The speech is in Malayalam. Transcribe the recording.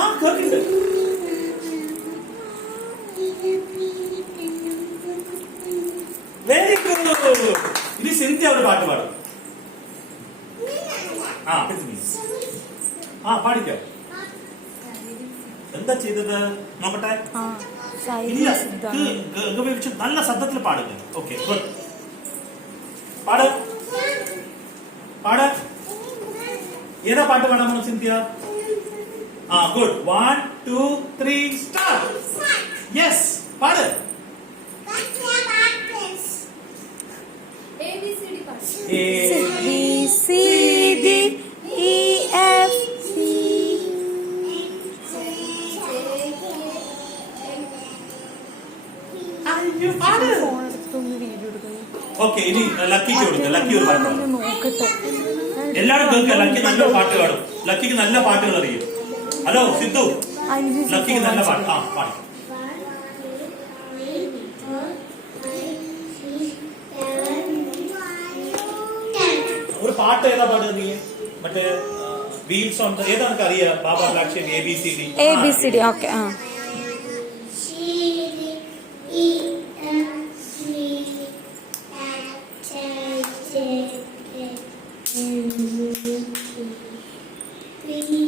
ആ കേൾക്കുന്നുണ്ട്. Very good. ഇനി സിന്ധ്യ ഒരു പാട്ട് പാടും. ആ പാടിക്കോ. എന്താ ചെയ്തത് നോക്കട്ടെ. ഇല്ല, നല്ല ശബ്ദത്തിൽ പാടുക. Okay good. പാട് പാട്. ഏതാ പാട്ട് പാടാൻ പോണു സിന്ധ്യ? ആ ഗുഡ്. 1 2 3 സ്റ്റാർട്ട്. യെസ് പാട്. ഓക്കെ ഇനി ലക്കിക്ക് കൊടുക്കുക. ലക്കി ഒരു പാട്ട് പാടും. എല്ലാവരും കേൾക്കുക. ലക്കി നല്ല പാട്ട് പാടും. ലക്കിക്ക് നല്ല പാട്ടുകൾ അറിയും. ഹലോ സിദ്ധു, ലക്കിക്ക് നല്ല പാട്ട്. ആ പാടി. ഒരു പാട്ട് ഏതാ പാടുക നീ? മറ്റേ വീൽസ് ഓൺ ഏതാ നിനക്ക് അറിയാം? ബാബാ ലാക്ഷൻ ABCD. ഓക്കെ. ആ Three.